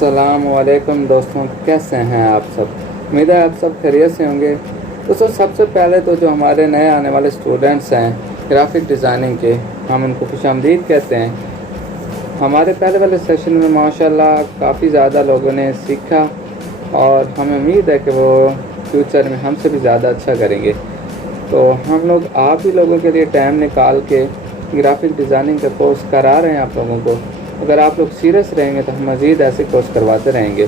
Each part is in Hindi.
अस्सलामुअलैकुम दोस्तों, कैसे हैं आप सब। उम्मीद है आप सब खैरियत से होंगे। दोस्तों, सबसे पहले तो जो हमारे नए आने वाले स्टूडेंट्स हैं ग्राफिक डिज़ाइनिंग के, हम उनको खुशामदीद कहते हैं। हमारे पहले वाले सेशन में माशाल्लाह काफ़ी ज़्यादा लोगों ने सीखा और हमें उम्मीद है कि वो फ्यूचर में हमसे भी ज़्यादा अच्छा करेंगे। तो हम लोग आप ही लोगों के लिए टाइम निकाल के ग्राफिक डिज़ाइनिंग का कोर्स करा रहे हैं आप लोगों को। अगर आप लोग सीरियस रहेंगे तो हम मज़ीद ऐसे कोर्स करवाते रहेंगे।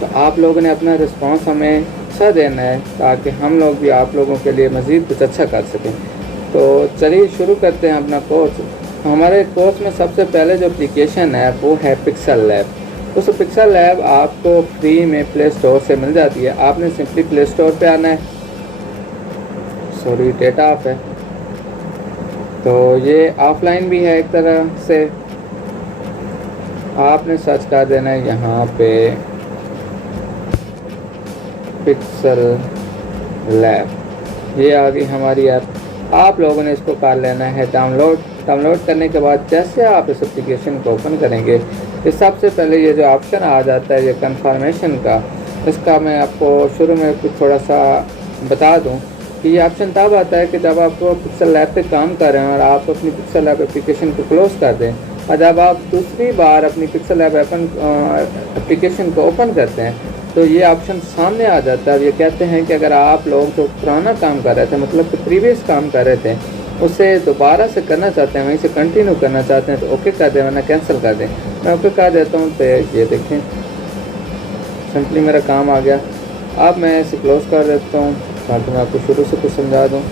तो आप लोगों ने अपना रिस्पांस हमें अच्छा देना है ताकि हम लोग भी आप लोगों के लिए मज़ीद कुछ अच्छा कर सकें। तो चलिए शुरू करते हैं अपना कोर्स। हमारे कोर्स में सबसे पहले जो एप्लीकेशन है वो है पिक्सल लैब। उस पिक्सल लैब आपको फ्री में प्ले स्टोर से मिल जाती है। आपने सिंपली प्ले स्टोर पर आना है। सॉरी, डेटा ऑफ है, तो ये ऑफलाइन भी है एक तरह से। आपने सर्च कर देना है यहाँ पे पिक्सल लैब। ये आ गई हमारी ऐप। आप लोगों ने इसको कर लेना है डाउनलोड करने के बाद जैसे आप इस एप्लीकेशन को ओपन करेंगे तो सबसे पहले ये जो ऑप्शन आ जाता है ये कंफर्मेशन का, इसका मैं आपको शुरू में कुछ थोड़ा सा बता दूं कि ये ऑप्शन तब आता है कि जब आप पिक्सल लैब पे काम कर रहे हैं और आप अपनी पिक्सल लैब एप्लीकेशन को क्लोज़ कर दें और जब आप दूसरी बार अपनी पिक्सल लैब एप्लीकेशन को ओपन करते हैं तो ये ऑप्शन सामने आ जाता है। ये कहते हैं कि अगर आप लोग जो पुराना काम कर रहे थे, मतलब कि प्रीवियस काम कर रहे थे, उसे दोबारा से करना चाहते हैं, वहीं से कंटिन्यू करना चाहते हैं तो ओके कर दें, वरना कैंसिल कर दें। मैं ओके कर देता हूँ। तो ये देखें सिंपली मेरा काम आ गया। अब मैं इसे क्लोज़ कर देता हूँ ताकि मैं आपको शुरू से कुछ समझा दूँ।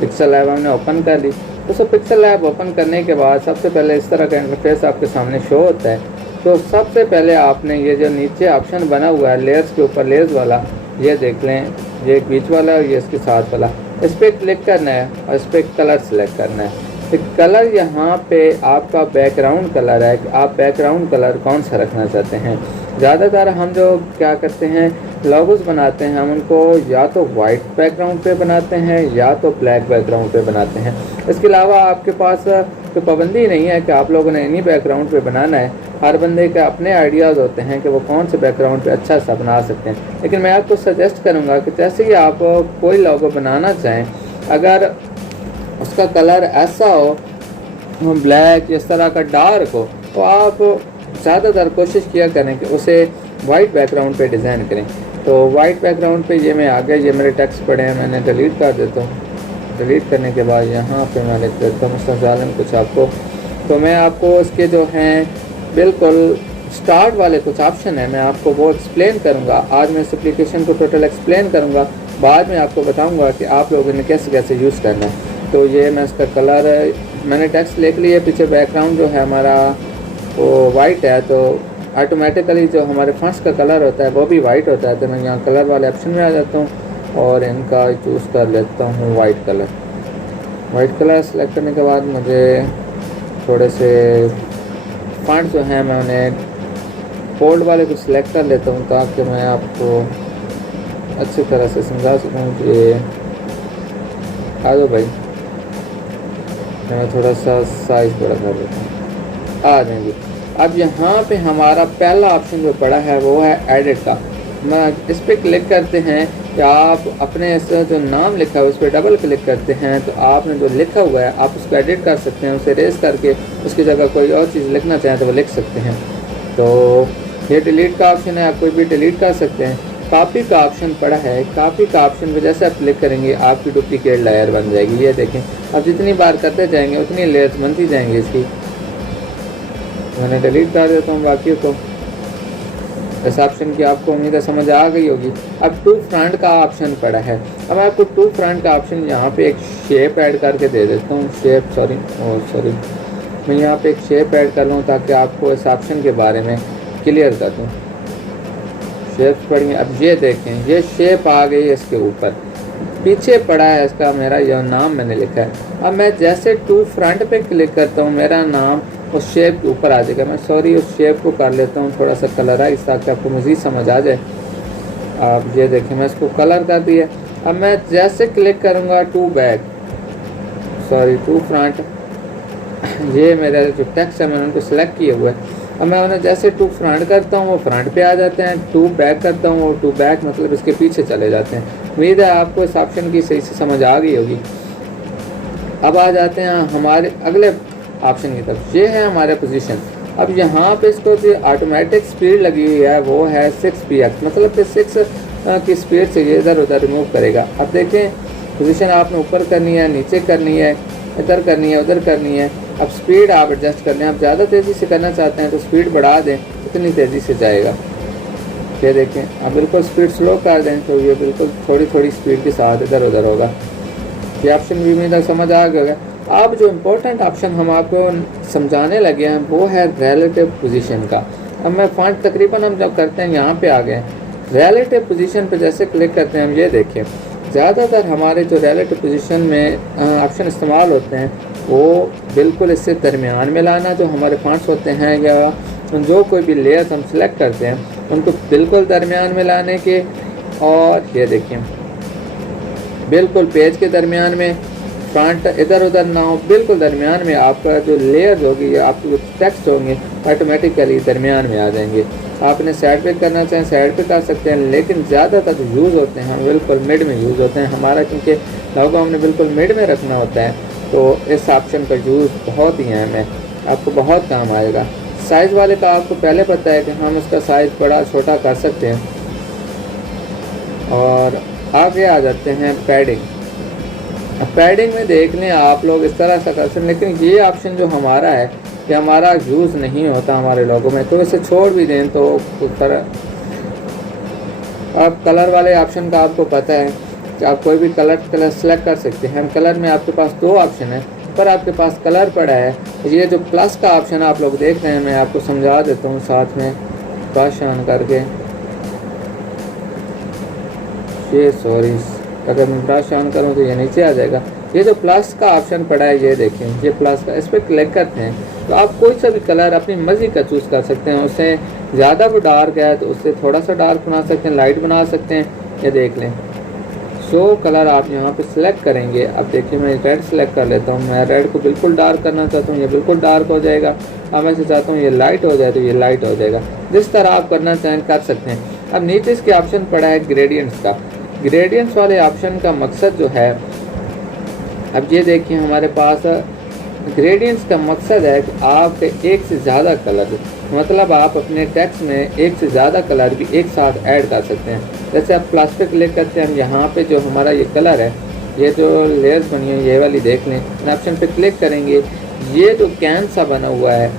पिक्सल लैब हमने ओपन कर ली। तो पिक्सल लैब ओपन करने के बाद सबसे पहले इस तरह का इंटरफेस आपके सामने शो होता है। तो सबसे पहले आपने ये जो नीचे ऑप्शन बना हुआ है लेयर्स के ऊपर लेयर्स वाला, ये देख लें, ये एक बीच वाला और ये इसके साथ वाला, इस पर क्लिक करना है और इस पर कलर सेलेक्ट करना है। तो कलर यहाँ पे आपका बैकग्राउंड कलर है कि आप बैकग्राउंड कलर कौन सा रखना चाहते हैं। ज़्यादातर हम जो क्या करते हैं लोगोस बनाते हैं, हम उनको या तो वाइट बैकग्राउंड पे बनाते हैं या तो ब्लैक बैकग्राउंड पे बनाते हैं। इसके अलावा आपके पास कोई पाबंदी नहीं है कि आप लोगों ने इन्हीं बैकग्राउंड पे बनाना है। हर बंदे के अपने आइडियाज़ होते हैं कि वो कौन से बैकग्राउंड पे अच्छा सा बना सकते हैं। लेकिन मैं आपको सजेस्ट करूँगा कि जैसे ही आप कोई लोगो बनाना चाहें, अगर उसका कलर ऐसा हो ब्लैक इस तरह का डार्क हो, तो आप ज़्यादातर कोशिश किया करें कि उसे वाइट बैकग्राउंड पे डिज़ाइन करें। तो वाइट बैकग्राउंड पे ये मैं आ गया, ये मेरे टेक्स्ट पड़े हैं, मैंने डिलीट कर देता हूँ। डिलीट करने के बाद यहाँ पे मैं लिख देता हूँ मुस्तक़बिलन कुछ आपको। तो मैं आपको इसके जो हैं बिल्कुल स्टार्ट वाले कुछ ऑप्शन है, मैं आपको वो एक्सप्लेन करूँगा। आज मैं इस एप्लीकेशन को टोटल एक्सप्लेन करूँगा, बाद में आपको बताऊँगा कि आप लोगों ने कैसे कैसे यूज़ करना है। तो ये मैं इसका कलर मैंने टेक्स्ट लिख लिया, पीछे बैकग्राउंड जो है हमारा वो वाइट है, तो ऑटोमेटिकली जो हमारे फॉन्ट्स का कलर होता है वो भी वाइट होता है। तो मैं यहाँ कलर वाले ऑप्शन में आ जाता हूँ और इनका चूज़ कर लेता हूँ white colour. White colour select करने के बाद मुझे थोड़े से फॉन्ट जो हैं मैं उन्हें बोल्ड वाले को सिलेक्ट कर लेता हूँ ताकि मैं आपको अच्छी तरह से समझा सकूँ कि आ जाओ भाई, मैं थोड़ा सा साइज़ बड़ा कर देता हूँ, आ जाएंगे। अब यहाँ पे हमारा पहला ऑप्शन जो पड़ा है वो है एडिट का। मैं इस पर क्लिक करते हैं कि आप अपने इस जो नाम लिखा है उस पर डबल क्लिक करते हैं तो आपने जो लिखा हुआ है आप उसको एडिट कर सकते हैं। उसे रेस करके उसकी जगह कोई और चीज़ लिखना चाहें तो वो लिख सकते हैं। तो ये डिलीट का ऑप्शन है, आप कोई भी डिलीट कर सकते हैं। कॉपी का ऑप्शन पड़ा है, कॉपी का ऑप्शन पर जैसे आप क्लिक करेंगे आपकी डुप्लीकेट लेयर बन जाएगी। ये देखें, अब जितनी बार करते जाएंगे उतनी लेयर्स बनती जाएंगी इसकी। मैंने डिलीट कर देता हूँ बाकी को। इस ऑप्शन की आपको उम्मीद है समझ आ गई होगी। अब टू फ्रंट का ऑप्शन पड़ा है। अब आपको टू फ्रंट का ऑप्शन यहाँ पे एक शेप ऐड करके दे देता हूँ। सॉरी मैं यहाँ पे एक शेप ऐड कर लूँ ताकि आपको इस ऑप्शन के बारे में क्लियर कर दूँ। शेप्स पड़ी हैं। अब ये देखें, ये शेप आ गई इसके ऊपर, पीछे पड़ा है इसका मेरा यह नाम मैंने लिखा है। अब मैं जैसे टू फ्रंट पे क्लिक करता हूँ मेरा नाम उस शेप के ऊपर आ जाएगा। मैं उस शेप को कर लेता हूँ थोड़ा सा कलराइज ताकि आपको मज़ीद समझ आ जाए। आप ये देखें, मैं इसको कलर कर दिया। अब मैं जैसे क्लिक करूँगा टू फ्रंट, ये मेरा जो टेक्स्ट है मैंने उनको सेलेक्ट किया हुआ है। अब मैं उन्हें जैसे टू फ्रंट करता हूँ वो फ्रंट पे आ जाते हैं, टू बैक करता हूँ वो टू बैक मतलब इसके पीछे चले जाते हैं। उम्मीद है आपको इस ऑप्शन की सही से समझ आ गई होगी। अब आ जाते हैं हमारे अगले ऑप्शन की तरफ, ये है हमारा पोजीशन। अब यहाँ पे इसको जो ऑटोमेटिक स्पीड लगी हुई है वो है 6px, मतलब कि 6 की स्पीड से ये इधर उधर रिमूव करेगा। अब देखें पोजीशन आपने ऊपर करनी है, नीचे करनी है, इधर करनी है, उधर करनी है। अब स्पीड आप एडजस्ट कर लें, आप ज़्यादा तेज़ी से करना चाहते हैं तो स्पीड बढ़ा दें, इतनी तेज़ी से जाएगा। ये देखें, आप बिल्कुल स्पीड स्लो कर दें तो ये बिल्कुल थोड़ी थोड़ी स्पीड के साथ इधर उधर होगा। ये ऑप्शन भी उम्मीद समझ आ गया। अब जो इम्पोर्टेंट ऑप्शन हम आपको समझाने लगे हैं वो है रिलेटिव पोजीशन का। अब मैं फॉन्ट तकरीबन हम जब करते हैं यहाँ पे आ गए, रिलेटिव पोजीशन पे जैसे क्लिक करते हैं हम ये देखें ज़्यादातर हमारे जो रिलेटिव पोजीशन में ऑप्शन इस्तेमाल होते हैं वो बिल्कुल इससे दरमियान में लाना। जो हमारे फॉन्ट्स होते हैं या जो कोई भी लेयर्स हम सेलेक्ट करते हैं उनको बिल्कुल दरमियान में लाने के, और ये देखिए बिल्कुल पेज के दरमियान में, फ्रंट इधर उधर ना हो, बिल्कुल दरमियान में आपका जो लेयर्स होगी या आपके जो टेक्स्ट होंगे ऑटोमेटिकली दरमियान में आ जाएंगे। आपने साइड पे करना चाहें साइड पे कर सकते हैं, लेकिन ज़्यादातर जो यूज़ होते हैं हम बिल्कुल मिड में यूज़ होते हैं हमारा, क्योंकि लोगो हमने बिल्कुल मिड में रखना होता है। तो इस ऑप्शन का यूज़ बहुत ही अहम है, आपको बहुत काम आएगा। साइज़ वाले का आपको पहले पता है कि हम उसका साइज़ बड़ा छोटा कर सकते हैं। और आगे आ जाते हैं पैडिंग। अब पैडिंग में देख लें आप लोग इस तरह से कर सकते हैं, लेकिन ये ऑप्शन जो हमारा है कि हमारा यूज़ नहीं होता हमारे लोगों में, तो इसे छोड़ भी दें तो तरह। अब कलर वाले ऑप्शन का आपको पता है कि आप कोई भी कलर सेलेक्ट कर सकते हैं। कलर में आपके पास 2 ऑप्शन है, पर आपके पास कलर पड़ा है। ये जो प्लस का ऑप्शन आप लोग देख रहे हैं मैं आपको समझा देता हूँ साथ में ब्रश ऑन करके। ये सॉरी, अगर मैं ब्रश ऑन करूँ तो ये नीचे आ जाएगा। ये जो प्लस का ऑप्शन पड़ा है ये देखें, ये प्लस का, इस पर क्लिक करते हैं तो आप कोई सा भी कलर अपनी मर्जी का चूज़ कर सकते हैं। उससे ज़्यादा वो डार्क है तो उससे थोड़ा सा डार्क बना सकते हैं, लाइट बना सकते हैं। ये देख लें 100 कलर आप यहाँ पे सिलेक्ट करेंगे। अब देखिए मैं रेड सेलेक्ट कर लेता हूँ, मैं रेड को बिल्कुल डार्क करना चाहता हूँ, ये बिल्कुल डार्क हो जाएगा। अब मैं चाहता हूँ ये लाइट हो जाए तो ये लाइट हो जाएगा। जिस तरह आप करना चाहें कर सकते हैं। अब नीचे इसके ऑप्शन पड़ा है ग्रेडियंट्स का। ग्रेडियंट्स वाले ऑप्शन का मकसद जो है, अब ये देखिए हमारे पास ग्रेडियंट्स का मकसद है कि आप एक से ज़्यादा कलर, मतलब आप अपने टेक्स्ट में एक से ज़्यादा कलर भी एक साथ ऐड कर सकते हैं। जैसे आप प्लस पे क्लिक करते हैं, हम यहाँ पे जो हमारा ये कलर है, ये जो लेयर्स बनी है ये वाली देख लें, ऑप्शन पे क्लिक करेंगे, ये जो कैन सा बना हुआ है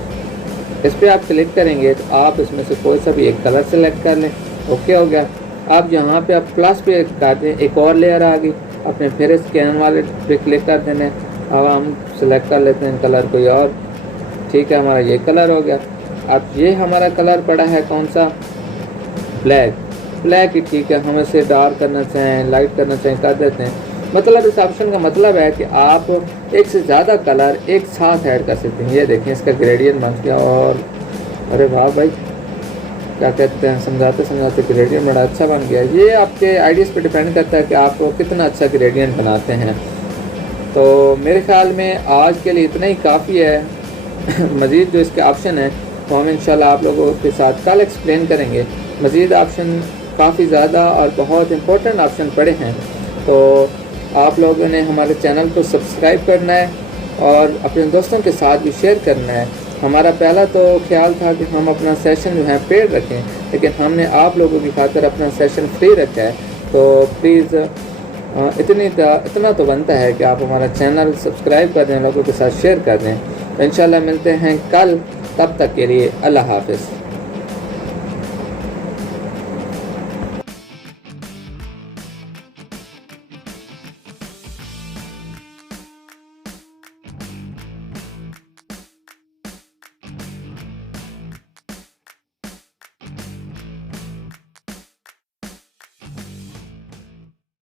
इस पर आप क्लिक करेंगे तो आप इसमें से कोई सा भी एक कलर सेलेक्ट कर लें। ओके हो गया। अब यहाँ पे आप प्लस पे कर दें, एक और लेयर आ गई, अपने फिर स्कैन वाले पे क्लिक कर देना। अब हम सेलेक्ट कर लेते हैं कलर कोई और, ठीक है, हमारा ये कलर हो गया। अब ये हमारा कलर पड़ा है कौन सा, ब्लैक, ब्लैक ही ठीक है। हम इसे डार्क करना चाहें लाइट करना चाहें कर देते हैं। मतलब इस ऑप्शन का मतलब है कि आप एक से ज़्यादा कलर एक साथ ऐड कर सकते हैं। ये देखें इसका ग्रेडियंट बन गया, और अरे वाह भाई क्या कहते हैं, समझाते समझाते ग्रेडियंट बड़ा अच्छा बन गया। ये आपके आइडियाज़ पे डिपेंड करता है कि आप कितना अच्छा ग्रेडियंट बनाते हैं। तो मेरे ख्याल में आज के लिए इतना ही काफ़ी है। मज़ीद जो इसके ऑप्शन है तो हम इंशाल्लाह आप लोगों के साथ कल एक्सप्लेन करेंगे। मज़ीद ऑप्शन काफ़ी ज़्यादा और बहुत इंपॉर्टेंट ऑप्शन पड़े हैं, तो आप लोगों ने हमारे चैनल को सब्सक्राइब करना है और अपने दोस्तों के साथ भी शेयर करना है। हमारा पहला तो ख्याल था कि हम अपना सेशन जो है पेड रखें, लेकिन हमने आप लोगों की खातिर अपना सेशन फ्री रखा है। तो प्लीज़ इतना तो बनता है कि आप हमारा चैनल सब्सक्राइब कर दें, लोगों के साथ शेयर कर दें। तो इंशाल्लाह मिलते हैं कल, तब तक के लिए अल्लाह हाफ़िज़।